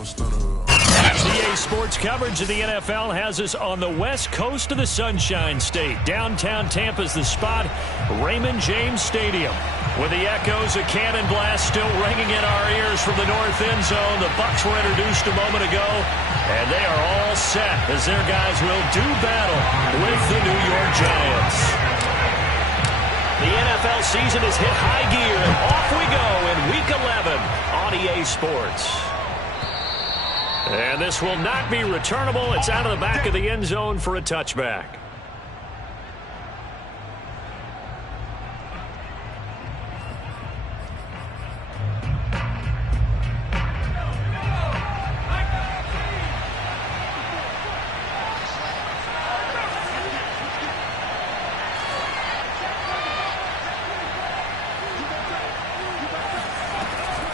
CA Sports coverage of the NFL has us on the west coast of the Sunshine State. Downtown Tampa's the spot, Raymond James Stadium. With the echoes of cannon blast still ringing in our ears from the north end zone, the Bucs were introduced a moment ago, and they are all set as their guys will do battle with the New York Giants. The NFL season has hit high gear, and off we go in Week 11 on EA Sports. And this will not be returnable. It's out of the back of the end zone for a touchback.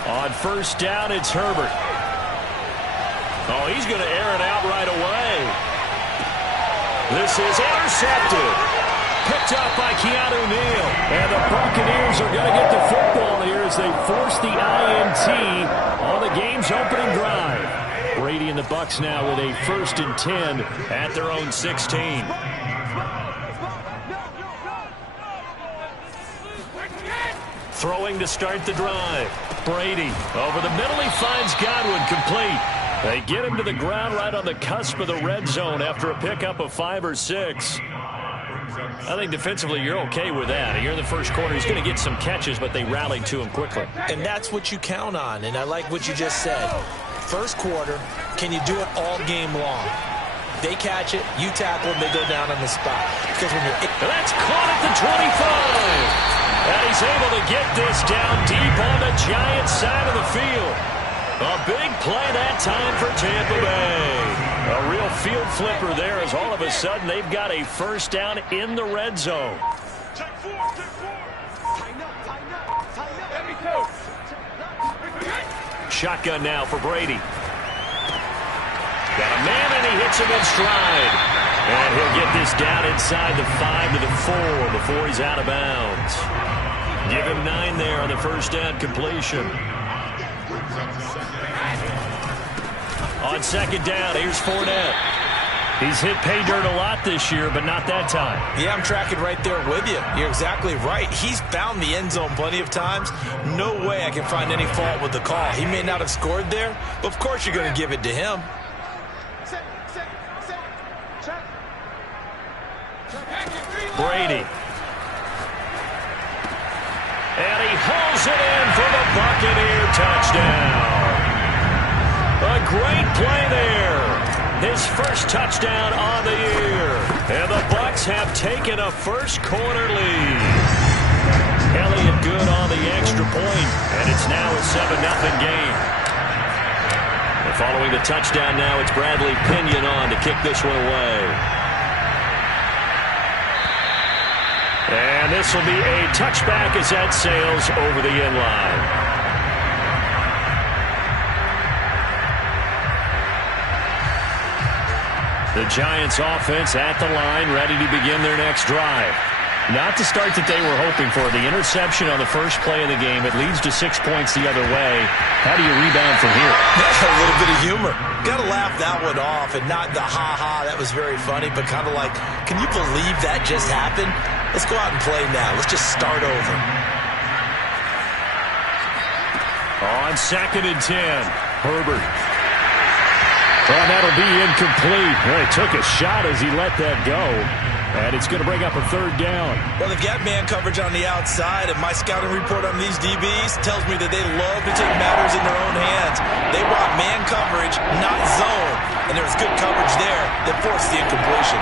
On first down, it's Herbert. Oh, he's going to air it out right away. This is intercepted. Picked up by Keanu Neal. And the Buccaneers are going to get the football here as they force the INT on the game's opening drive. Brady and the Bucs now with a 1st and 10 at their own 16. Throwing to start the drive. Brady over the middle. He finds Godwin complete. They get him to the ground right on the cusp of the red zone after a pickup of 5 or 6. I think defensively you're okay with that. Here in the first quarter, he's going to get some catches, but they rallied to him quickly. And that's what you count on, and I like what you just said. First quarter, can you do it all game long? They catch it, you tackle them, they go down on the spot. Because when you're... That's caught at the 25. And he's able to get this down deep on the Giants side of the field. A big play that time for Tampa Bay. A real field flipper there as all of a sudden they've got a first down in the red zone. Shotgun now for Brady. Got a man and he hits him in stride. And he'll get this down inside the 5 to the 4 before he's out of bounds. Give him 9 there on the first down completion. On second down, here's Fournette. He's hit pay dirt a lot this year, but not that time. Yeah, I'm tracking right there with you. You're exactly right. He's found the end zone plenty of times. No way I can find any fault with the call. He may not have scored there, but of course you're going to give it to him. Brady. And he hauls it in for the Buccaneer touchdown. A great play there. His first touchdown on the year. And the Bucs have taken a first quarter lead. Elliott good on the extra point, and it's now a 7-0 game. And following the touchdown now, it's Bradley Pinion on to kick this one away. And this will be a touchback as that sails over the end line. The Giants offense at the line, ready to begin their next drive. Not the start that they were hoping for. The interception on the first play of the game. It leads to 6 points the other way. How do you rebound from here? A little bit of humor. Got to laugh that one off and not the ha-ha, that was very funny, but kind of like, can you believe that just happened? Let's go out and play now. Let's just start over. On 2nd and 10, Herbert. Oh, that'll be incomplete. Well, he took a shot as he let that go. And it's going to bring up a 3rd down. Well, they've got man coverage on the outside, and my scouting report on these DBs tells me that they love to take matters in their own hands. They want man coverage, not zone. And there was good coverage there that forced the incompletion.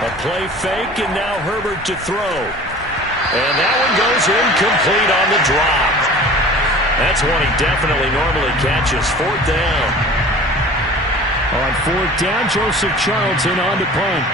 A play fake, and now Herbert to throw. And that one goes incomplete on the drop. That's one he definitely normally catches. 4th down. On 4th down, Joseph Charlton on to punt.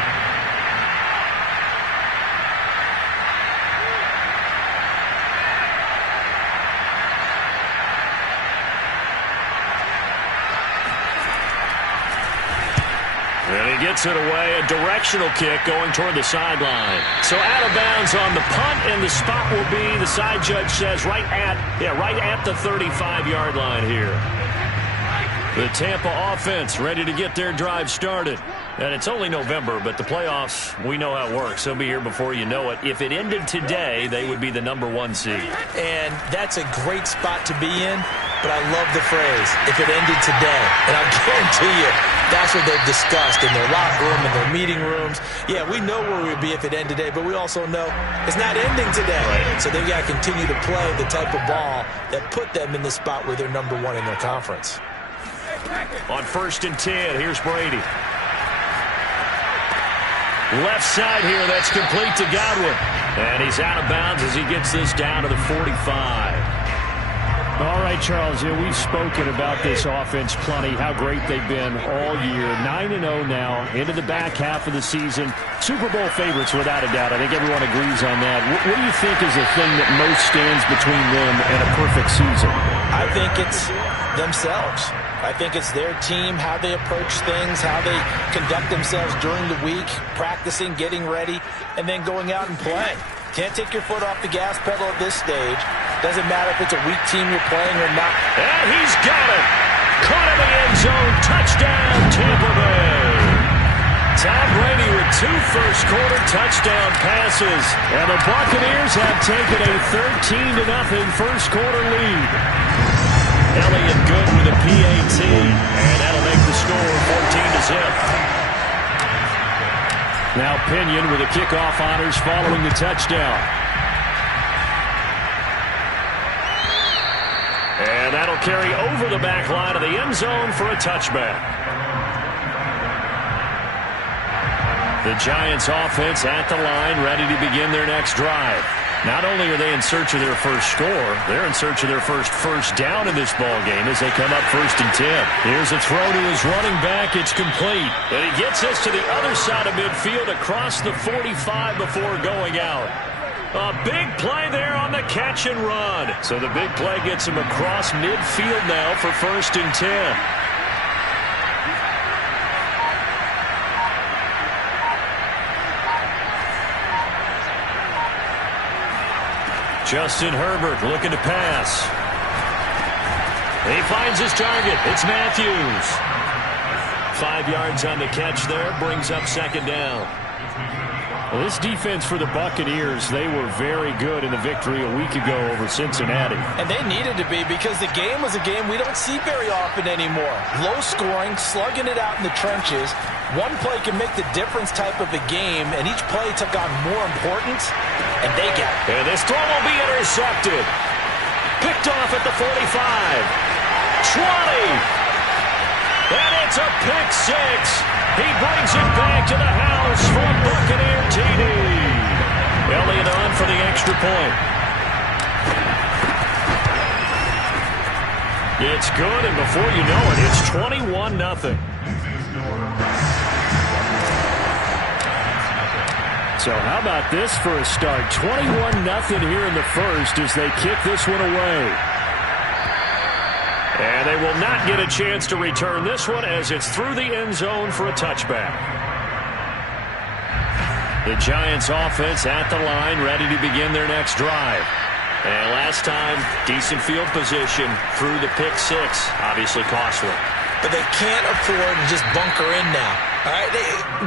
And he gets it away, a directional kick going toward the sideline. So out of bounds on the punt, and the spot will be, the side judge says, right at the 35-yard line here. The Tampa offense ready to get their drive started. And it's only November, but the playoffs, we know how it works. They'll be here before you know it. If it ended today, they would be the #1 seed. And that's a great spot to be in, but I love the phrase, if it ended today. And I guarantee you, that's what they've discussed in their locker room, in their meeting rooms. Yeah, we know where we'd be if it ended today, but we also know it's not ending today. Right. So they've got to continue to play the type of ball that put them in the spot where they're #1 in their conference. On 1st and 10, here's Brady. Left side here, that's complete to Godwin. And he's out of bounds as he gets this down to the 45. All right, Charles, we've spoken about this offense plenty, how great they've been all year. 9-0 now, into the back half of the season. Super Bowl favorites, without a doubt. I think everyone agrees on that. What do you think is the thing that most stands between them and a perfect season? I think it's themselves. I think it's their team, how they approach things, how they conduct themselves during the week, practicing, getting ready, and then going out and playing. Can't take your foot off the gas pedal at this stage. Doesn't matter if it's a weak team you're playing or not. And he's got it. Caught in the end zone. Touchdown, Tampa Bay. Tom Brady with 2 first-quarter touchdown passes. And the Buccaneers have taken a 13-0 first-quarter lead. Elliott good with a PAT, and that'll make the score 14-0. Now Pinion with the kickoff honors following the touchdown. And that'll carry over the back line of the end zone for a touchback. The Giants offense at the line, ready to begin their next drive. Not only are they in search of their first score, they're in search of their first down in this ball game as they come up 1st and 10. Here's a throw to his running back. It's complete. And he gets us to the other side of midfield across the 45 before going out. A big play there on the catch and run. So the big play gets him across midfield now for 1st and 10. Justin Herbert looking to pass. He finds his target. It's Matthews. 5 yards on the catch there. Brings up 2nd down. Well, this defense for the Buccaneers, they were very good in the victory a week ago over Cincinnati. And they needed to be because the game was a game we don't see very often anymore. Low scoring, slugging it out in the trenches. One play can make the difference type of a game, and each play took on more importance, and they got it. And this throw will be intercepted. Picked off at the 45. 20. And it's a pick 6. He brings it back to the house for a Buccaneer TD. Elliott on for the extra point. It's good, and before you know it, it's 21-0. So how about this for a start? 21-0 here in the first as they kick this one away. And they will not get a chance to return this one as it's through the end zone for a touchback. The Giants offense at the line, ready to begin their next drive. And last time, decent field position through the pick 6. Obviously costly. But they can't afford to just bunker in now. All right,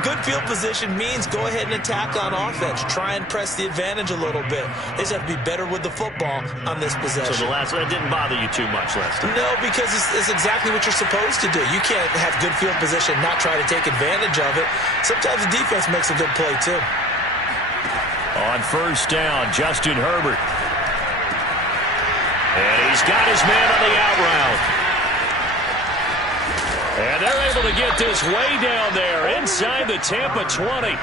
good field position means go ahead and attack on offense. Try and press the advantage a little bit. They just have to be better with the football on this possession. So that didn't bother you too much last time? No, because it's exactly what you're supposed to do. You can't have good field position and not try to take advantage of it. Sometimes the defense makes a good play, too. On 1st down, Justin Herbert. And he's got his man on the out route. And they're able to get this way down there inside the Tampa 20.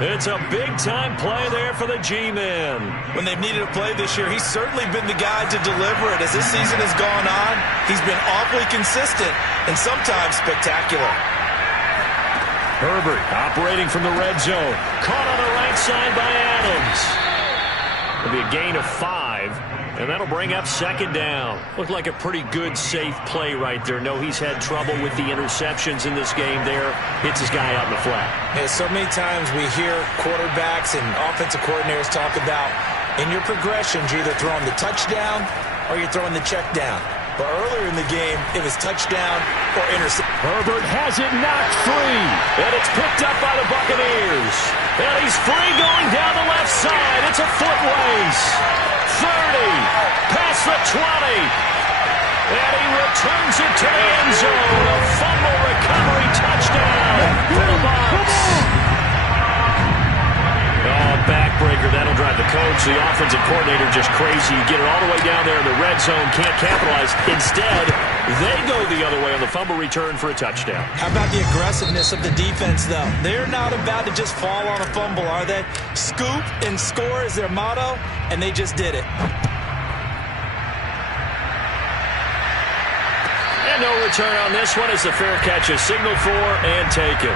It's a big-time play there for the G-Men. When they've needed a play this year, he's certainly been the guy to deliver it. As this season has gone on, he's been awfully consistent and sometimes spectacular. Herbert operating from the red zone. Caught on the right side by Adams. It'll be a gain of 5. And that'll bring up 2nd down. Looked like a pretty good, safe play right there. No, he's had trouble with the interceptions in this game there. Hits his guy out in the flat. Yeah, so many times we hear quarterbacks and offensive coordinators talk about in your progressions, you're either throwing the touchdown or you're throwing the check down. But earlier in the game, it was touchdown or interception. Herbert has it knocked free, and it's picked up by the Buccaneers. And he's free going down the left side. It's a foot race. 30, past the 20. And he returns it to the end zone. A fumble recovery touchdown for the Bucs. Oh, backbreaker. That'll drive the coach, the offensive coordinator, just crazy. You get it all the way down there in the red zone, can't capitalize. Instead, they go the other way on the fumble return for a touchdown. How about the aggressiveness of the defense, though? They're not about to just fall on a fumble, are they? Scoop and score is their motto, and they just did it. And no return on this one as the fair catch is signaled for and taken.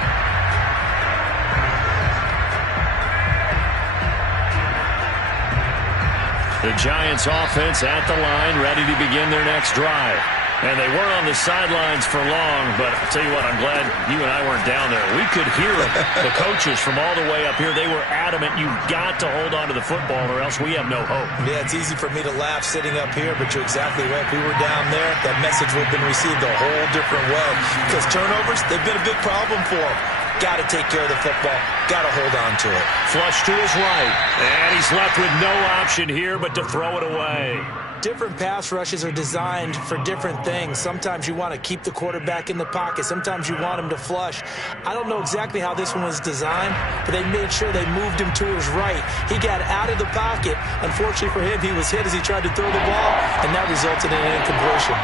The Giants offense at the line, ready to begin their next drive. And they weren't on the sidelines for long, but I'll tell you what, I'm glad you and I weren't down there. We could hear them. The coaches from all the way up here, they were adamant, you've got to hold on to the football or else we have no hope. Yeah, it's easy for me to laugh sitting up here, but you're exactly right. If we were down there, that message would have been received a whole different way. Because turnovers, they've been a big problem for them. Got to take care of the football. Got to hold on to it. Flush to his right. And he's left with no option here but to throw it away. Different pass rushes are designed for different things. Sometimes you want to keep the quarterback in the pocket. Sometimes you want him to flush. I don't know exactly how this one was designed, but they made sure they moved him to his right. He got out of the pocket. Unfortunately for him, he was hit as he tried to throw the ball, and that resulted in an incompletion.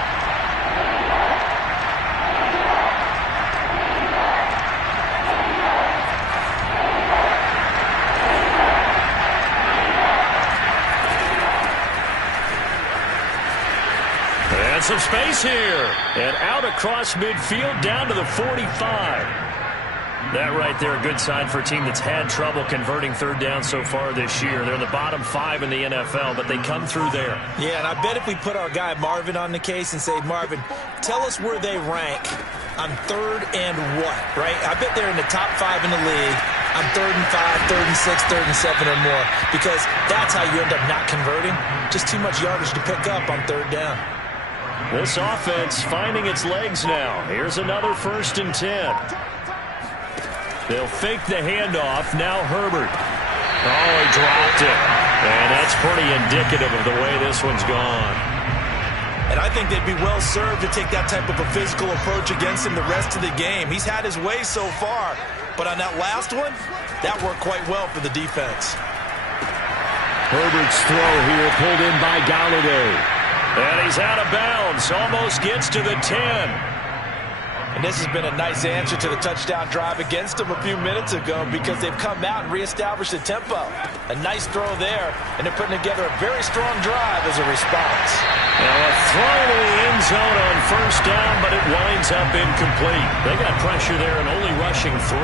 Some space here. And out across midfield down to the 45. That right there, a good sign for a team that's had trouble converting third down so far this year. They're in the bottom 5 in the NFL, but they come through there. Yeah, and I bet if we put our guy Marvin on the case and say, Marvin, tell us where they rank on third and what, right? I bet they're in the top 5 in the league on third and 5, third and 6, third and 7 or more, because that's how you end up not converting. Just too much yardage to pick up on third down. This offense finding its legs now. Here's another 1st and 10. They'll fake the handoff. Now Herbert. Oh, he dropped it. And that's pretty indicative of the way this one's gone. And I think they'd be well served to take that type of a physical approach against him the rest of the game. He's had his way so far. But on that last one, that worked quite well for the defense. Herbert's throw here pulled in by Galladay. And he's out of bounds. Almost gets to the 10. And this has been a nice answer to the touchdown drive against them a few minutes ago because they've come out and reestablished the tempo. A nice throw there, and they're putting together a very strong drive as a response. Now a throw to the end zone on 1st down, but it winds up incomplete. They got pressure there and only rushing 3.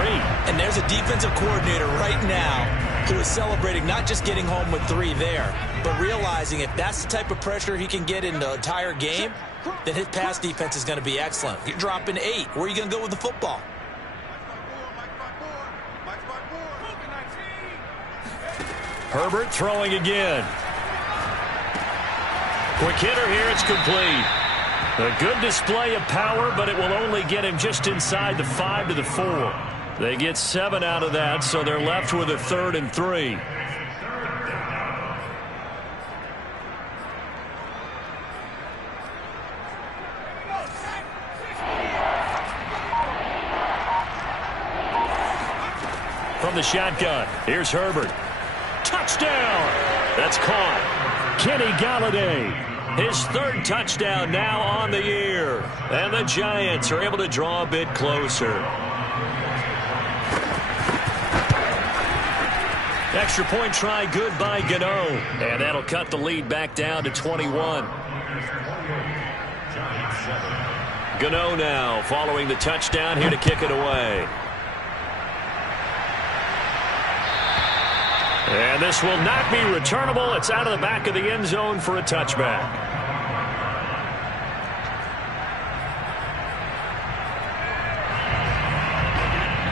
And there's a defensive coordinator right now who is celebrating not just getting home with 3 there, but realizing if that's the type of pressure he can get in the entire game, then his pass defense is going to be excellent. You're dropping 8. Where are you going to go with the football? Herbert throwing again. Quick hitter here. It's complete. A good display of power, but it will only get him just inside the 5 to the 4. They get 7 out of that, so they're left with a 3rd and 3. From the shotgun, here's Herbert. Touchdown! That's caught. Kenny Galladay. His 3rd touchdown now on the year. And the Giants are able to draw a bit closer. Extra point try good by Gano. And that'll cut the lead back down to 21. Gano now following the touchdown here to kick it away. And this will not be returnable. It's out of the back of the end zone for a touchback.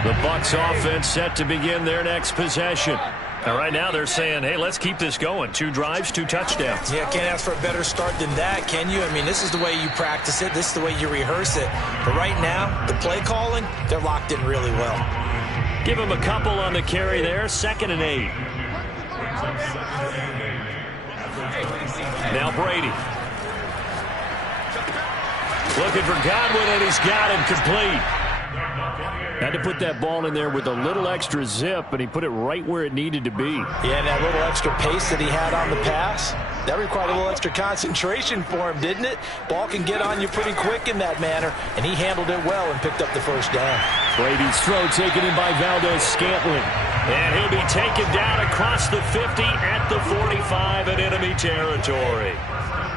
The Bucs offense set to begin their next possession. And right now they're saying, hey, let's keep this going. 2 drives, 2 touchdowns. Yeah, can't ask for a better start than that, can you? I mean, this is the way you practice it. This is the way you rehearse it. But right now, the play calling, they're locked in really well. Give him a couple on the carry there. 2nd and 8. Now Brady. Looking for Godwin, and he's got him complete. Had to put that ball in there with a little extra zip, and he put it right where it needed to be. Yeah, and that little extra pace that he had on the pass, that required a little extra concentration for him, didn't it? Ball can get on you pretty quick in that manner, and he handled it well and picked up the first down. Brady's throw taken in by Valdez-Scantling. And he'll be taken down across the 50 at the 45 in enemy territory.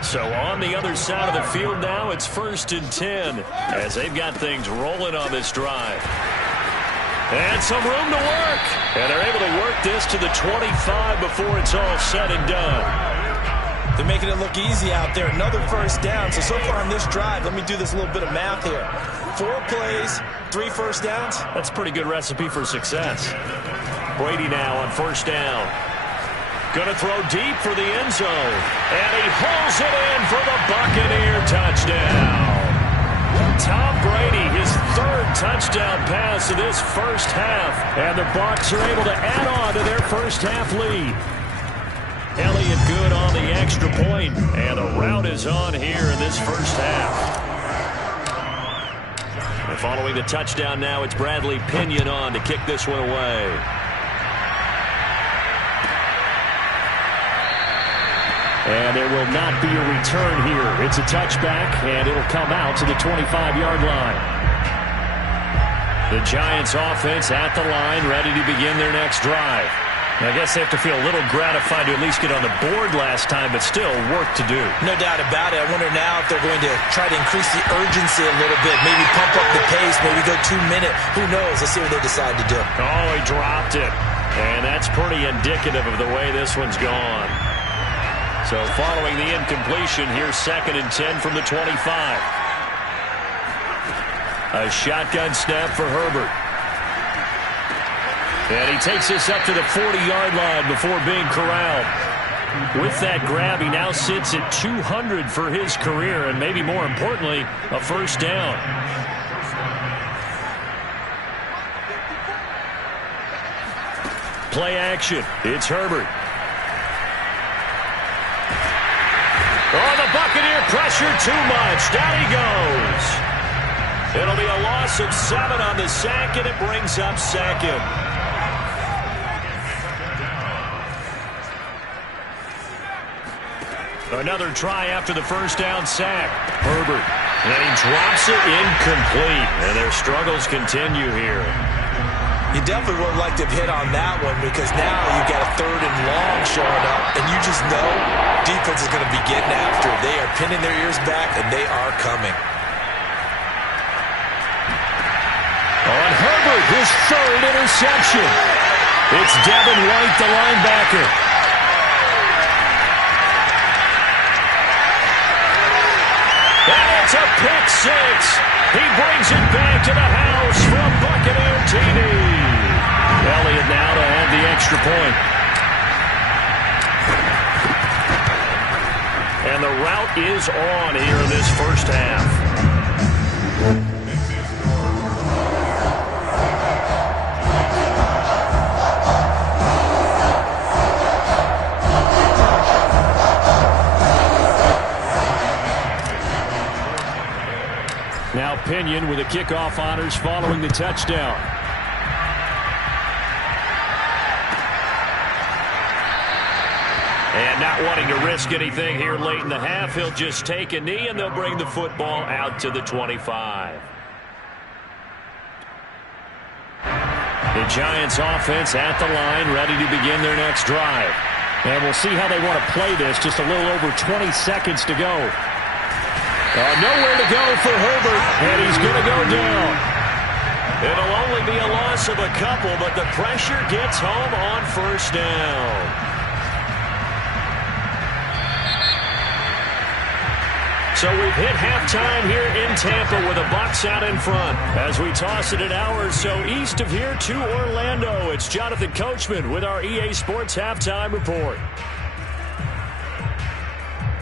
So on the other side of the field now, it's 1st and 10 as they've got things rolling on this drive. And some room to work. And they're able to work this to the 25 before it's all said and done. They're making it look easy out there. Another first down. So far on this drive, let me do this little bit of math here. 4 plays, 3 first downs. That's a pretty good recipe for success. Brady now on 1st down. Going to throw deep for the end zone. And he hauls it in for the Buccaneer touchdown. Tom Brady, his 3rd touchdown pass of this first half. And the Bucs are able to add on to their first half lead. Elliott good on the extra point. And the route is on here in this first half. And following the touchdown now, it's Bradley Pinion on to kick this one away. And there will not be a return here. It's a touchback, and it'll come out to the 25-yard line. The Giants offense at the line, ready to begin their next drive. I guess they have to feel a little gratified to at least get on the board last time, but still work to do. No doubt about it. I wonder now if they're going to try to increase the urgency a little bit, maybe pump up the pace, maybe go 2-minute. Who knows? Let's see what they decide to do. Oh, he dropped it. And that's pretty indicative of the way this one's gone. So following the incompletion, here's 2nd and 10 from the 25. A shotgun snap for Herbert. And he takes this up to the 40-yard line before being corralled. With that grab, he now sits at 200 for his career, and maybe more importantly, a first down. Play action. It's Herbert. Oh, the Buccaneer pressure too much. Down he goes. It'll be a loss of 7 on the sack, and it brings up 2nd. Another try after the first down sack. Herbert. And he drops it incomplete. And their struggles continue here. You definitely would like to have hit on that one because now you've got a 3rd and long showing up, and you just know defense is going to be getting after it. They are pinning their ears back, and they are coming. On Herbert, his 3rd interception. It's Devin White, the linebacker. And it's a pick 6. He brings it back to the house from Buccaneer TD. Elliott now to add the extra point. And the route is on here in this first half. Now Pinion with the kickoff honors following the touchdown. And not wanting to risk anything here late in the half, he'll just take a knee, and they'll bring the football out to the 25. The Giants offense at the line, ready to begin their next drive. And we'll see how they want to play this. Just a little over 20 seconds to go. Nowhere to go for Herbert, and he's going to go down. It'll only be a loss of a couple, but the pressure gets home on first down. 2 So we've hit halftime here in Tampa with a Bucs out in front. As we toss it an hour or so east of here to Orlando, it's Jonathan Coachman with our EA Sports Halftime Report.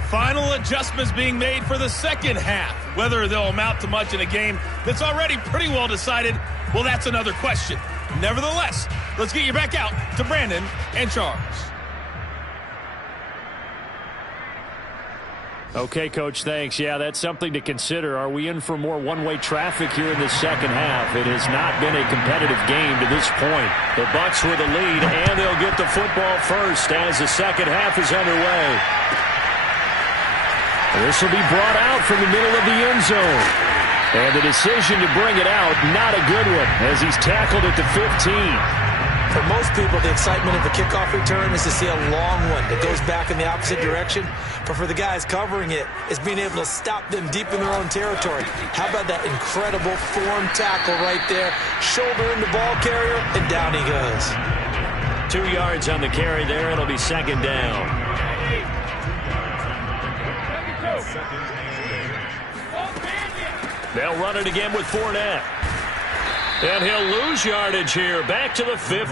Final adjustments being made for the second half. Whether they'll amount to much in a game that's already pretty well decided, well, that's another question. Nevertheless, let's get you back out to Brandon and Charles. Okay, Coach, thanks. Yeah, that's something to consider. Are we in for more one-way traffic here in the second half? It has not been a competitive game to this point. The Bucs with the lead, and they'll get the football first as the second half is underway. This will be brought out from the middle of the end zone. And the decision to bring it out, not a good one, as he's tackled at the 15. For most people, the excitement of a kickoff return is to see a long one that goes back in the opposite direction. But for the guys covering it, it's being able to stop them deep in their own territory. How about that incredible form tackle right there? Shoulder in the ball carrier, and down he goes. 2 yards on the carry there. It'll be second down. They'll run it again with Fournette. And he'll lose yardage here, back to the 15.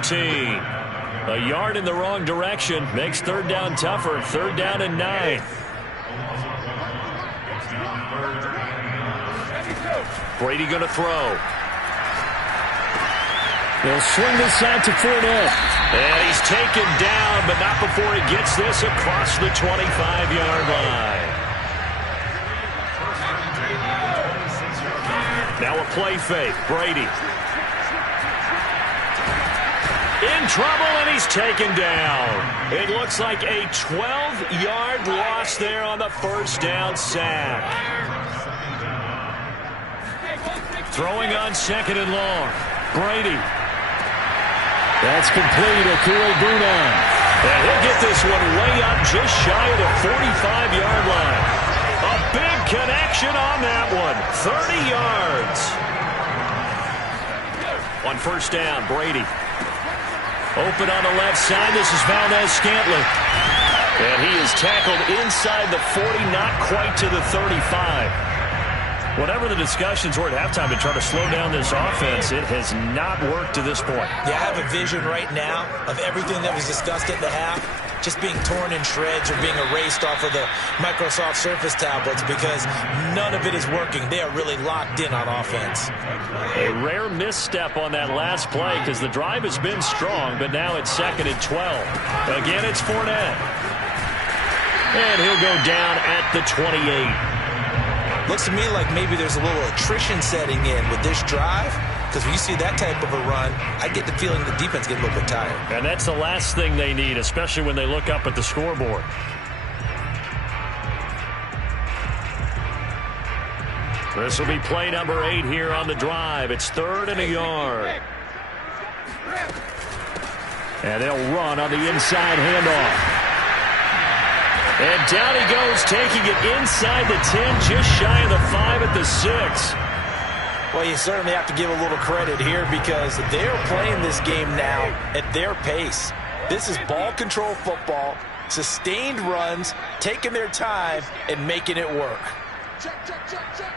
A yard in the wrong direction makes third down tougher. Third down and 9. Brady going to throw. They'll swing this out to Fournette. And he's taken down, but not before he gets this across the 25-yard line. Now a play fake. Brady. In trouble, and he's taken down. It looks like a 12-yard loss there on the first down sack. Throwing on second and long. Brady. That's complete. Akil Bunan. And he'll get this one way up just shy of the 45-yard line. A big connection on that one. 30 yards. On first down, Brady. Open on the left side. This is Valdez-Scantling. And he is tackled inside the 40, not quite to the 35. Whatever the discussions were at halftime to try to slow down this offense, it has not worked to this point. Yeah, I have a vision right now of everything that was discussed at the half just being torn in shreds or being erased off of the Microsoft Surface tablets because none of it is working. They are really locked in on offense. A rare misstep on that last play because the drive has been strong, but now it's second and 12. Again, it's Fournette. And he'll go down at the 28. Looks to me like maybe there's a little attrition setting in with this drive. Because when you see that type of a run, I get the feeling the defense get a little bit tired. And that's the last thing they need, especially when they look up at the scoreboard. This will be play number 8 here on the drive. It's third and a yard. And they'll run on the inside handoff. And down he goes, taking it inside the 10, just shy of the 5 at the 6. Well, you certainly have to give a little credit here because they're playing this game now at their pace. This is ball control football, sustained runs, taking their time, and making it work. Check, check, check, check.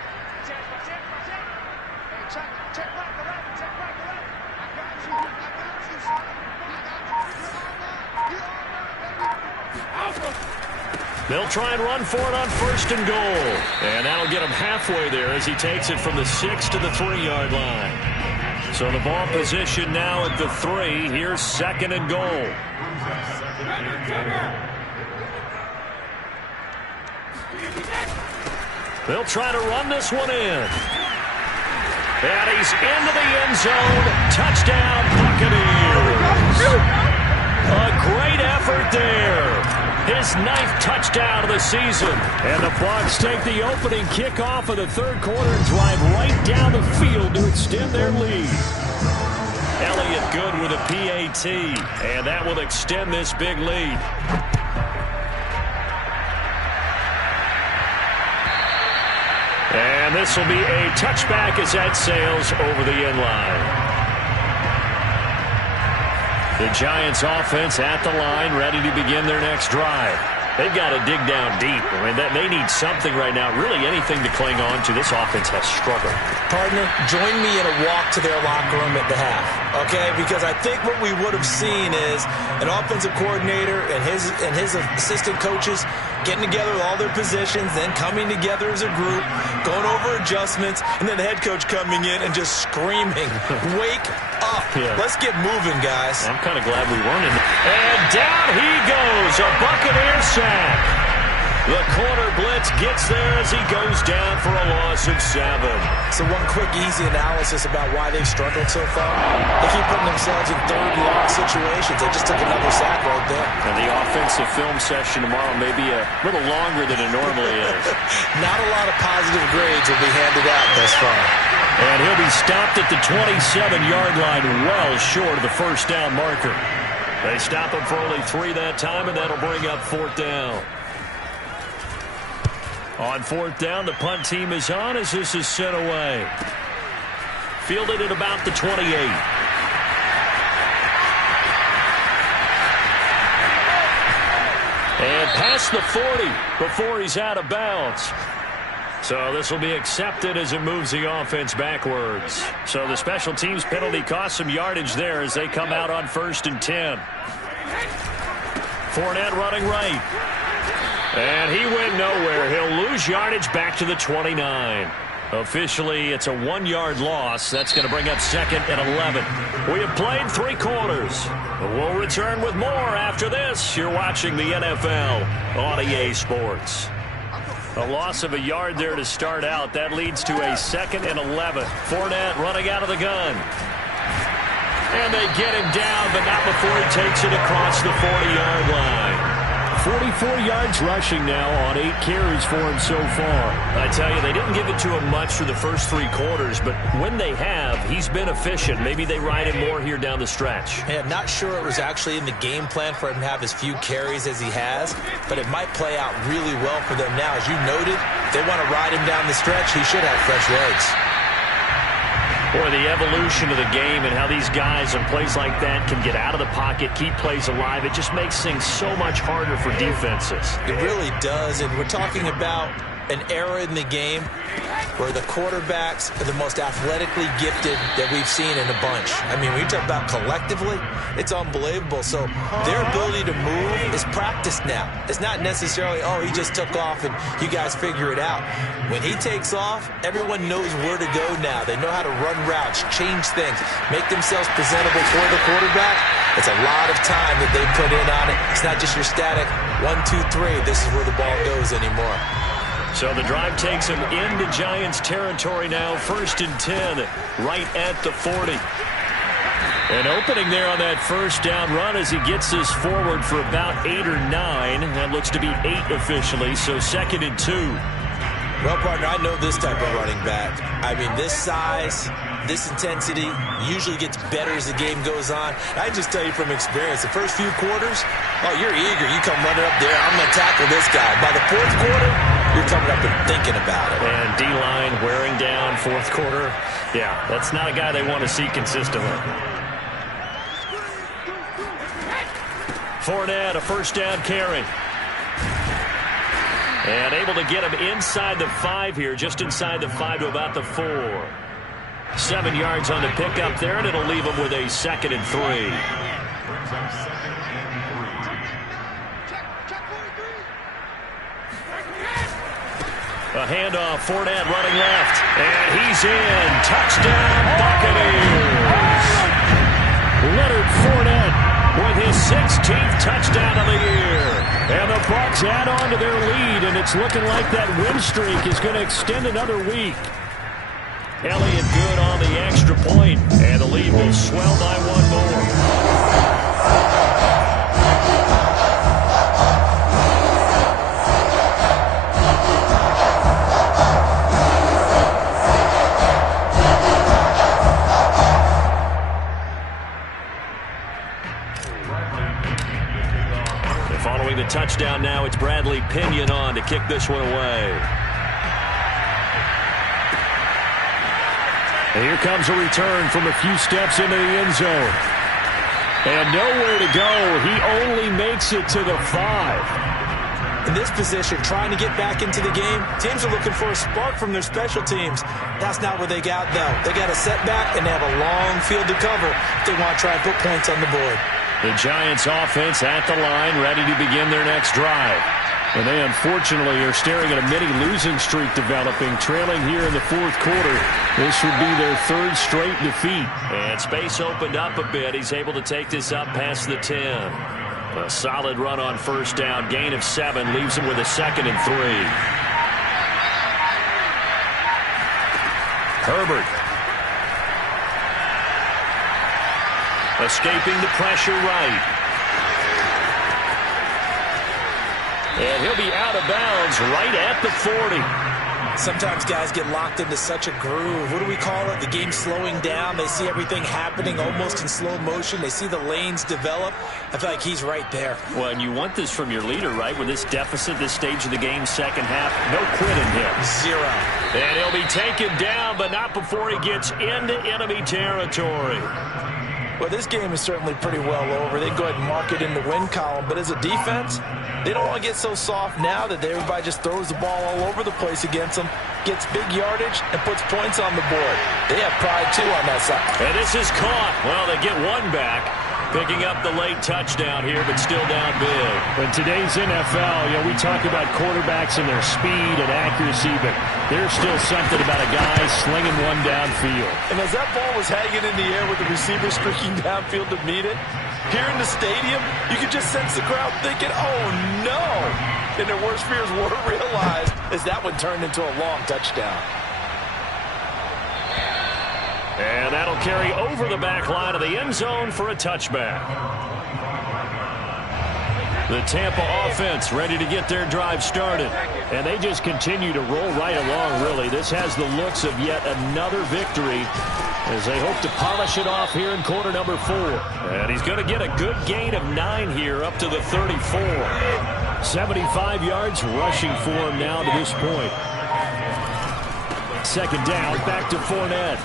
They'll try and run for it on first and goal. And that'll get him halfway there as he takes it from the 6 to the 3-yard line. So the ball position now at the 3. Here's second and goal. They'll try to run this one in. And he's into the end zone. Touchdown, Buccaneers. A great effort there. His 9th touchdown of the season. And the Bucs take the opening kickoff of the third quarter and drive right down the field to extend their lead. Elliott good with a PAT. And that will extend this big lead. And this will be a touchback as that sails over the end line. The Giants offense at the line, ready to begin their next drive. They've got to dig down deep. I mean, they need something right now, really anything to cling on to. This offense has struggled. Partner, join me in a walk to their locker room at the half, okay? Because I think what we would have seen is an offensive coordinator and his assistant coaches getting together with all their positions, then coming together as a group, going over adjustments, and then the head coach coming in and just screaming, wake up. Yeah. Let's get moving, guys. I'm kind of glad we weren't in. And down he goes, a Buccaneer sack. The corner blitz gets there as he goes down for a loss of 7. So one quick, easy analysis about why they've struggled so far. They keep putting themselves in third and long situations. They just took another sack right there. And the offensive film session tomorrow may be a little longer than it normally is. Not a lot of positive grades will be handed out thus far. And he'll be stopped at the 27-yard line, well short of the first down marker. They stop him for only 3 that time, and that'll bring up 4th down. On 4th down, the punt team is on as this is sent away. Fielded at about the 28. And past the 40 before he's out of bounds. So this will be accepted as it moves the offense backwards. So the special teams penalty cost some yardage there as they come out on 1st and 10. Fournette running right. And he went nowhere. He'll lose yardage back to the 29. Officially, it's a 1-yard loss. That's going to bring up 2nd and 11. We have played 3 quarters. We'll return with more after this. You're watching the NFL on EA Sports. A loss of a yard there to start out. That leads to a 2nd and 11. Fournette running out of the gun. And they get him down, but not before he takes it across the 40-yard line. 44 yards rushing now on 8 carries for him so far. I tell you, they didn't give it to him much for the first 3 quarters, but when they have, he's been efficient. Maybe they ride him more here down the stretch. Yeah, I'm not sure it was actually in the game plan for him to have as few carries as he has, but it might play out really well for them now. As you noted, if they want to ride him down the stretch, he should have fresh legs. Boy, the evolution of the game and how these guys in plays like that can get out of the pocket, keep plays alive, it just makes things so much harder for defenses. It really does, and we're talking about an era in the game where the quarterbacks are the most athletically gifted that we've seen in a bunch. I mean, when you talk about collectively, it's unbelievable. So their ability to move is practiced now. It's not necessarily, oh, he just took off and you guys figure it out. When he takes off, everyone knows where to go now. They know how to run routes, change things, make themselves presentable for the quarterback. It's a lot of time that they put in on it. It's not just your static 1, 2, 3. This is where the ball goes anymore. So the drive takes him into Giants territory now. 1st and 10, right at the 40. An opening there on that first down run as he gets this forward for about 8 or 9. That looks to be 8 officially, so 2nd and 2. Well, partner, I know this type of running back. I mean, this size, this intensity usually gets better as the game goes on. I just tell you from experience, the first few quarters, oh, you're eager. You come running up there, I'm going to tackle this guy. By the 4th quarter, you're coming up and thinking about it. And D-line wearing down 4th quarter. Yeah, that's not a guy they want to see consistently. Fournette, a first down carry. And able to get him inside the 5 here, just inside the 5 to about the 4. 7 yards on the pickup there, and it'll leave him with a 2nd and 3. A handoff, Fournette running left, and he's in. Touchdown, Buccaneers. Leonard Fournette with his 16th touchdown of the year. And the Bucs add on to their lead, and it's looking like that win streak is going to extend another week. Elliott good on the extra point, and the lead will swell by 1 more. Following the touchdown now, it's Bradley Pinion on to kick this one away. And here comes a return from a few steps into the end zone. And nowhere to go. He only makes it to the 5. In this position, trying to get back into the game, teams are looking for a spark from their special teams. That's not what they got, though. They got a setback, and they have a long field to cover if they want to try and put points on the board. The Giants offense at the line, ready to begin their next drive. And they unfortunately are staring at a mini losing streak developing, trailing here in the fourth quarter. This would be their third straight defeat. And space opened up a bit. He's able to take this up past the 10. A solid run on first down. Gain of 7 leaves him with a 2nd and 3. Herbert. Escaping the pressure right. And he'll be out of bounds right at the 40. Sometimes guys get locked into such a groove. What do we call it? The game's slowing down. They see everything happening almost in slow motion. They see the lanes develop. I feel like he's right there. Well, and you want this from your leader, right? With this deficit, this stage of the game, second half, no quitting him. 0. And he'll be taken down, but not before he gets into enemy territory. Well, this game is certainly pretty well over. They go ahead and mark it in the win column. But as a defense, they don't want to get so soft now that everybody just throws the ball all over the place against them, gets big yardage, and puts points on the board. They have pride, too, on that side. And this is caught. Well, they get one back, picking up the late touchdown here, but still down big. In today's NFL, we talk about quarterbacks and their speed and accuracy, but there's still something about a guy slinging one downfield. And as that ball was hanging in the air with the receiver streaking downfield to meet it, here in the stadium, you could just sense the crowd thinking, oh, no. And their worst fears were realized as that one turned into a long touchdown. And that'll carry over the back line of the end zone for a touchback. The Tampa offense ready to get their drive started. And they just continue to roll right along, really. This has the looks of yet another victory as they hope to polish it off here in quarter number 4. And he's going to get a good gain of 9 here up to the 34. 75 yards rushing for him now to this point. Second down, back to Fournette.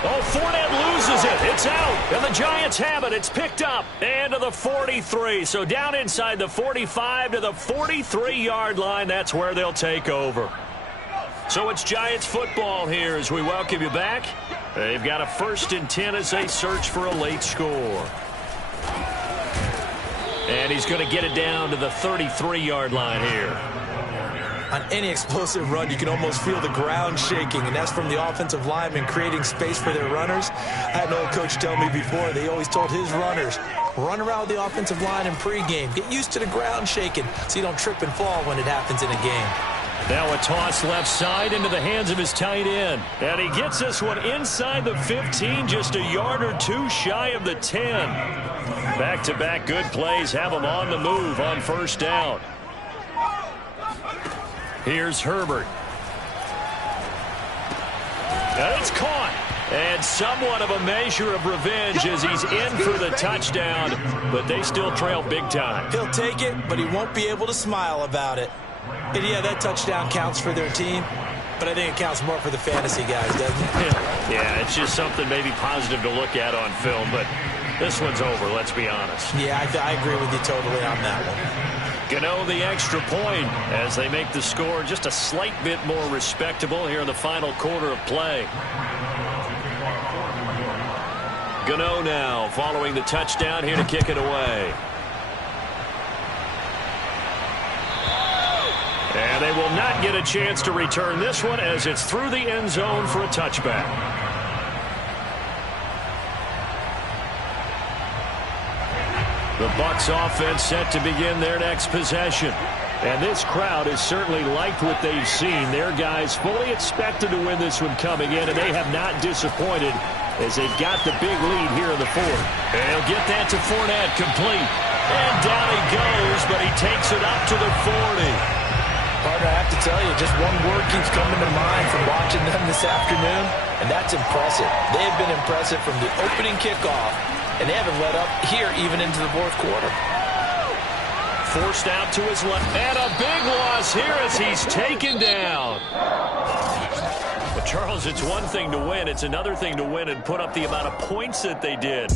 Oh, Fournette loses it. It's out. And the Giants have it. It's picked up. And to the 43. So down inside the 45 to the 43-yard line. That's where they'll take over. So it's Giants football here as we welcome you back. They've got a 1st and 10 as they search for a late score. And he's going to get it down to the 33-yard line here. On any explosive run, you can almost feel the ground shaking, and that's from the offensive linemen creating space for their runners. I had an old coach tell me before, they always told his runners, run around the offensive line in pregame. Get used to the ground shaking so you don't trip and fall when it happens in a game. Now a toss left side into the hands of his tight end. And he gets this one inside the 15, just a yard or 2 shy of the 10. Back-to-back good plays have him on the move on first down. Here's Herbert. And it's caught. And somewhat of a measure of revenge as he's in for the touchdown, but they still trail big time. He'll take it, but he won't be able to smile about it. And yeah, that touchdown counts for their team, but I think it counts more for the fantasy guys, doesn't it? Yeah, it's just something maybe positive to look at on film, but this one's over, let's be honest. Yeah, I agree with you totally on that one. Gano the extra point as they make the score just a slight bit more respectable here in the final quarter of play. Gano now following the touchdown here to kick it away. And they will not get a chance to return this one as it's through the end zone for a touchback. The Bucs offense set to begin their next possession. And this crowd has certainly liked what they've seen. Their guys fully expected to win this one coming in, and they have not disappointed as they've got the big lead here in the 4th. And he'll get that to Fournette, complete. And down he goes, but he takes it up to the 40. Partner, I have to tell you, just one word keeps coming to mind from watching them this afternoon, and that's impressive. They have been impressive from the opening kickoff, and they haven't let up here even into the 4th quarter. Forced out to his left, and a big loss here as he's taken down. But Charles, it's one thing to win. It's another thing to win and put up the amount of points that they did.